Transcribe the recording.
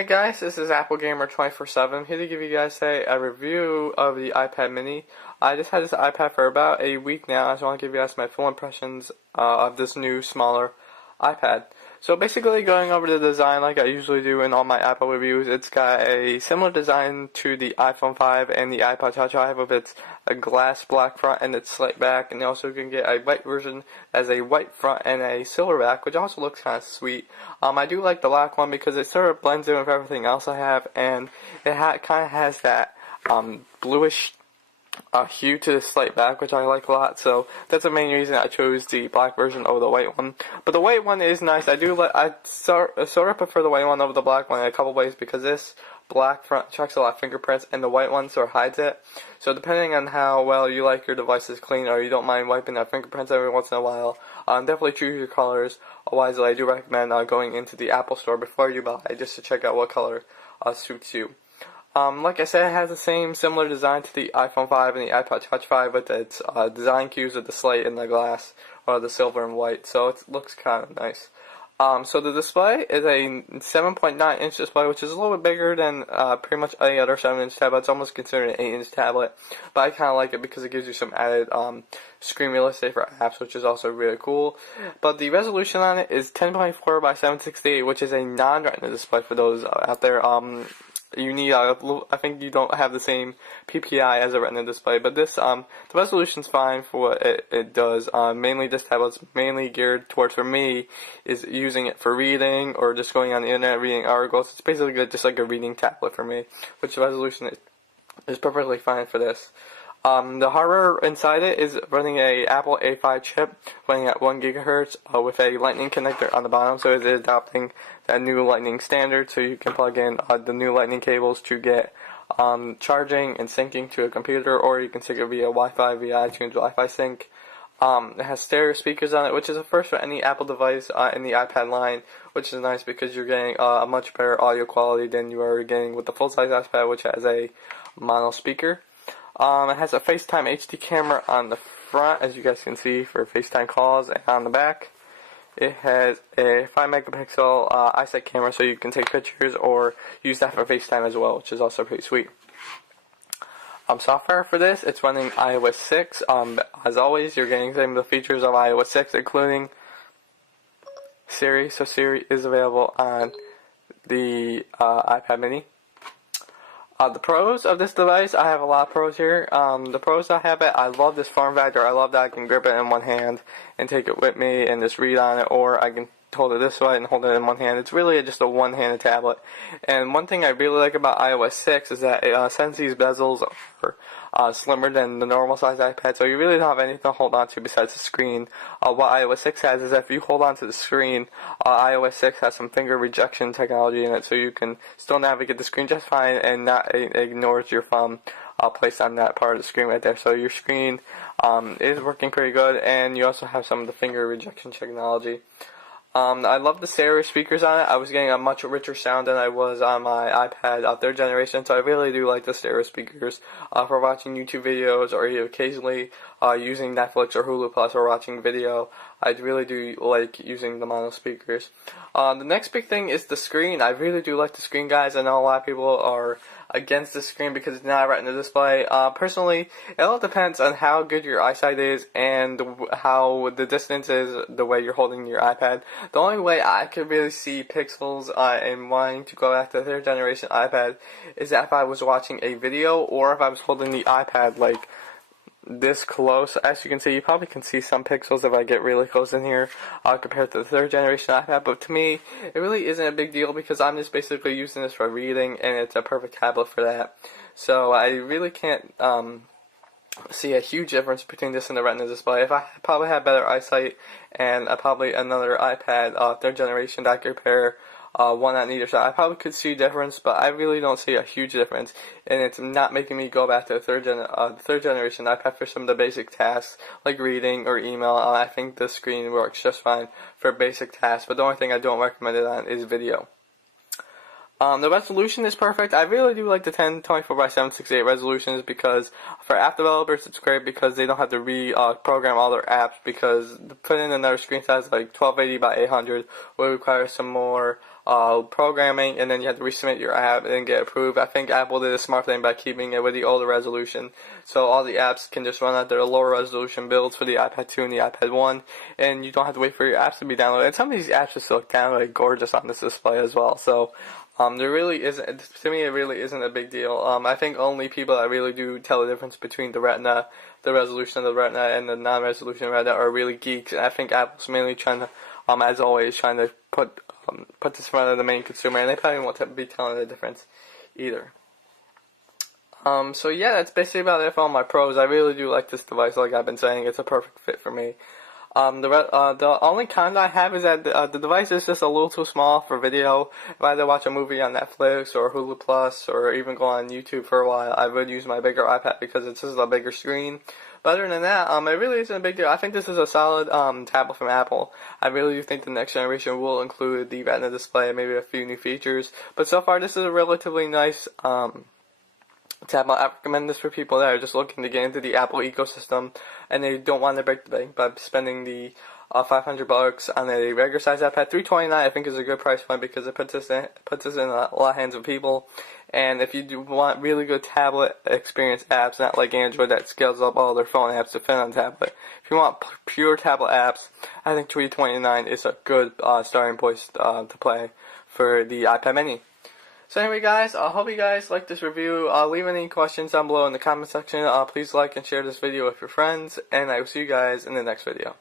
Hey guys, this is Apple Gamer 24/7 here to give you guys a review of the iPad mini. I just had this iPad for about a week now. I just want to give you guys my full impressions of this new, smaller iPad. So basically, going over the design like I usually do in all my Apple reviews, it's got a similar design to the iPhone 5 and the iPod Touch I have, with its a glass black front and its slate back, and you also can get a white version as a white front and a silver back, which also looks kind of sweet. I do like the black one because it sort of blends in with everything else I have, and it kind of has that bluish hue to the slate back, which I like a lot. So that's the main reason I chose the black version over the white one. But the white one is nice. I sort of prefer the white one over the black one in a couple ways, because this black front tracks a lot of fingerprints and the white one sort of hides it. So depending on how well you like your devices clean, or you don't mind wiping out fingerprints every once in a while, definitely choose your colors wisely. I do recommend going into the Apple Store before you buy, just to check out what color suits you. Like I said, it has the same similar design to the iPhone 5 and the iPod Touch 5, with its design cues of the slate and the glass, or the silver and white, so it looks kind of nice. So the display is a 7.9-inch display, which is a little bit bigger than pretty much any other 7-inch tablet. It's almost considered an 8-inch tablet, but I kind of like it because it gives you some added screen real estate for apps, which is also really cool. But the resolution on it is 1024 by 768, which is a non-retina display for those out there. You need, I think you don't have the same PPI as a retina display, but this, the resolution's fine for what it does. Mainly this tablet's mainly geared towards, for me, is using it for reading, or just going on the internet reading articles. It's basically good, just like a reading tablet for me, which the resolution is perfectly fine for this. The hardware inside it is running a Apple A5 chip, running at 1 GHz with a Lightning connector on the bottom, so it is adopting that new Lightning standard, so you can plug in the new Lightning cables to get charging and syncing to a computer, or you can sync it via Wi-Fi, via iTunes Wi-Fi sync. It has stereo speakers on it, which is a first for any Apple device in the iPad line, which is nice because you're getting a much better audio quality than you are getting with the full-size iPad, which has a mono speaker. It has a FaceTime HD camera on the front, as you guys can see, for FaceTime calls, and on the back it has a 5-megapixel iSight camera, so you can take pictures or use that for FaceTime as well, which is also pretty sweet. Software for this, it's running iOS 6. As always, you're getting some of the features of iOS 6, including Siri. So Siri is available on the iPad mini. The pros of this device, I have a lot of pros here. The pros I have I love this form factor. I love that I can grip it in one hand and take it with me and just read on it, or I can hold it this way and hold it in one hand. It's really just a one-handed tablet. And one thing I really like about iOS 6 is that since these bezels are slimmer than the normal size iPad, so you really don't have anything to hold on to besides the screen. What iOS 6 has is that if you hold on to the screen, iOS 6 has some finger rejection technology in it, so you can still navigate the screen just fine, and not ignores your thumb placed on that part of the screen right there. So your screen is working pretty good, and you also have some of the finger rejection technology. I love the stereo speakers on it. I was getting a much richer sound than I was on my iPad 3rd generation, so I really do like the stereo speakers for watching YouTube videos, or occasionally using Netflix or Hulu Plus or watching video. I really do like using the mono speakers. The next big thing is the screen. I really do like the screen, guys. I know a lot of people are against the screen because it's not a retina display. Personally, it all depends on how good your eyesight is and how the distance is the way you're holding your iPad. The only way I could really see pixels and wanting to go back to the 3rd generation iPad is if I was watching a video, or if I was holding the iPad like this close. As you can see, you probably can see some pixels if I get really close in here compared to the 3rd generation iPad, but to me it really isn't a big deal because I'm just basically using this for reading, and it's a perfect tablet for that. So I really can't see a huge difference between this and the retina display. If I probably had better eyesight and probably another iPad 3rd generation that I could compare one on either side, I probably could see a difference, but I really don't see a huge difference, and it's not making me go back to the 3rd generation iPad for some of the basic tasks like reading or email. I think the screen works just fine for basic tasks, but the only thing I don't recommend it on is video. The resolution is perfect. I really do like the 1024 by 768 resolutions, because for app developers it's great because they don't have to reprogram all their apps, because putting in another screen size like 1280 by 800 will require some more programming, and then you have to resubmit your app and get approved. I think Apple did a smart thing by keeping it with the older resolution, so all the apps can just run at their lower resolution builds for the iPad 2 and the iPad 1, and you don't have to wait for your apps to be downloaded. And some of these apps just look kind of like gorgeous on this display as well. So there really isn't, to me, it really isn't a big deal. I think only people that really do tell the difference between the Retina, the resolution of the Retina, and the non-resolution Retina are really geeks. And I think Apple's mainly trying to, as always, trying to put this in front of the main consumer, and they probably won't be telling the difference either. So yeah, that's basically about it for all my pros. I really do like this device. Like I've been saying, it's a perfect fit for me. The only con I have is that the device is just a little too small for video. If I had to watch a movie on Netflix or Hulu Plus or even go on YouTube for a while, I would use my bigger iPad because it's just a bigger screen. But other than that, it really isn't a big deal. I think this is a solid tablet from Apple. I really do think the next generation will include the Retina display and maybe a few new features. But so far, this is a relatively nice tablet. I recommend this for people that are just looking to get into the Apple ecosystem and they don't want to break the bank by spending the $500 on a regular size iPad. $329 I think is a good price point because it puts us in a lot of hands of people. And if you do want really good tablet experience apps, not like Android that scales up all their phone apps to fit on tablet. If you want pure tablet apps, I think $329 is a good starting point to play for the iPad mini. So anyway guys, I hope you guys liked this review. Leave any questions down below in the comment section. Please like and share this video with your friends, and I will see you guys in the next video.